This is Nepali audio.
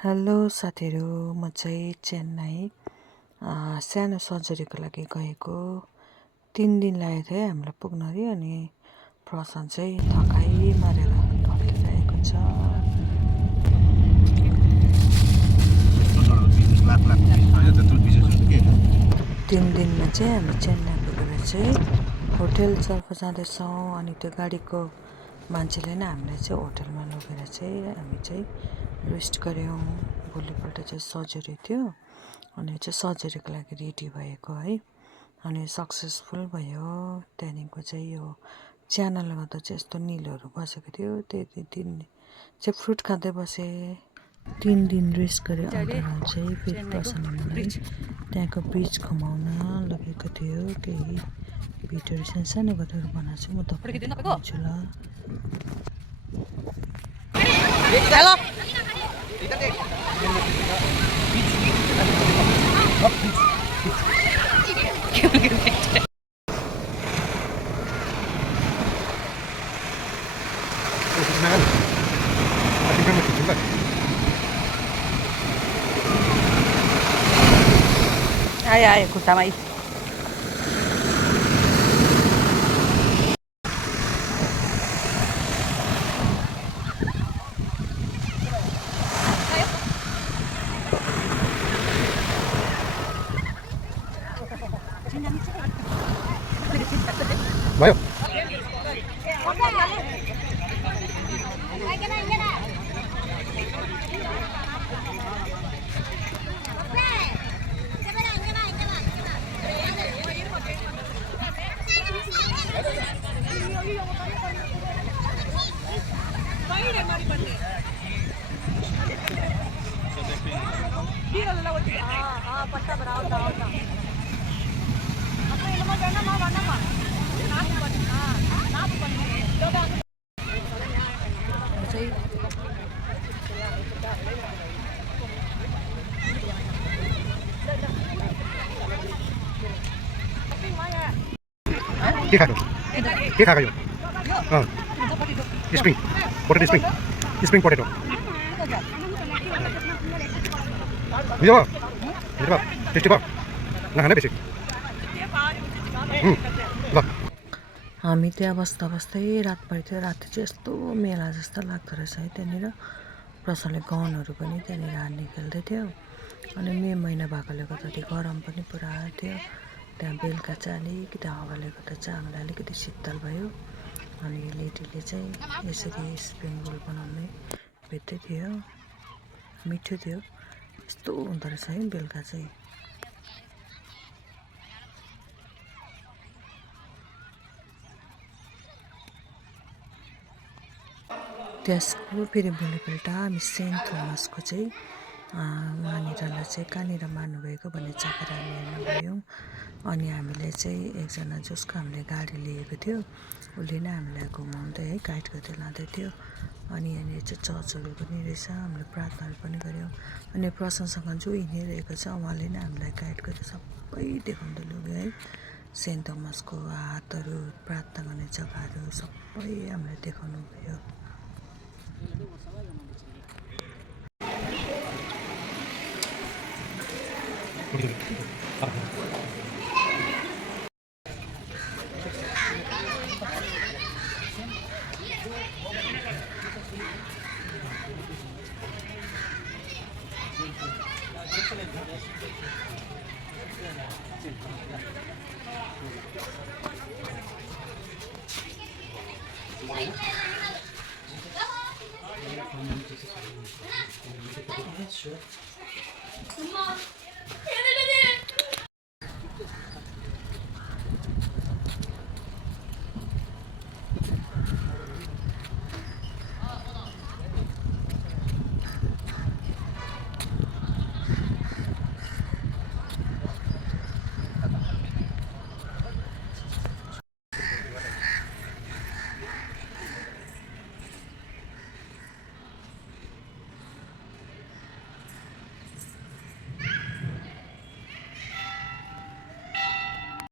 हेलो साथीहरू, म चाहिँ चेन्नई सानो सर्जरीको लागि गएको 3 दिन लागेको थियो हामीलाई पुग्नरी। अनि प्रशान्त चाहिँ थकाइ मारेर ढल्किरहेको छ। 3 दिनमा चाहिँ हामी चेन्नई पुगेर चाहिँ होटलतर्फ जाँदैछौँ। अनि त्यो गाडीको मान्छेले नै हामीलाई चाहिँ होटलमा लगेर चाहिँ हामी चाहिँ रेस्ट गऱ्यौँ। भोलिपल्ट चाहिँ सर्जरी थियो, अनि चाहिँ सर्जरीको लागि रेडी भएको है। अनि सक्सेसफुल भयो। त्यहाँदेखिको चाहिँ यो च्यानलले गर्दा चाहिँ यस्तो निलोहरू बसेको थियो। त्यही दिन चाहिँ फ्रुट खाँदै बसेँ। 3 दिन रेस्ट गरेँ अन्तराल चाहिँ फेरि प्रसन्न मलाई त्यहाँको ब्रिज घुमाउन लगेको थियो। केही भिडियोहरू सानो गरेर बनाएको छु, म तपाईँलाई देखाउँछु ल। आयो खुट्टामा आयो। भयो के खाएको यो स्प्रिङ पोटेटो स्प्रिङ पोटेटो बुझ्यो भयो टेस्टी भयो नखाने बेसी ल। हामी त्यहाँ बस्दै रात पर्थ्यो। राति चाहिँ यस्तो मेला जस्तो लाग्दो रहेछ है त्यहाँनिर। प्रसादले गाउनहरू पनि त्यहाँनिर हान्ने खेल्दै थियो। अनि मे महिना भएकोले गर्दाखेरि गरम पनि पुरा थियो। त्यहाँ बेलुका चाहिँ अलिकति हावाले गर्दा चाहिँ हामीलाई अलिकति शीतल भयो। अनि लेडीले चाहिँ यसरी स्प्रिङ रोल बनाउनै भेट्दै थियो। मिठो थियो। यस्तो हुँदो रहेछ है बेलुका चाहिँ। त्यसको फेरि भोलिपल्ट हामी सेन्ट थोमसको चाहिँ उहाँनिरलाई चाहिँ कहाँनिर मार्नुभएको भन्ने जग्गा हामी हेर्न गयौँ। अनि हामीले चाहिँ एकजना जसको हामीले गाडी लिएको थियो उसले नै हामीलाई घुमाउँदै है गाइड गर्दै लाँदै थियो। अनि यहाँनिर चाहिँ चर्चहरू पनि रहेछ। हामीले प्रार्थनाहरू पनि गऱ्यौँ। अनि प्रसन्नसँग जो हिँडिरहेको छ उहाँले नै हामीलाई गाइड गरेर सबै देखाउँदै लग्यो है। सेन्ट थोमसको हातहरू, प्रार्थना गर्ने जग्गाहरू सबै हामीलाई देखाउनु भयो। Sure.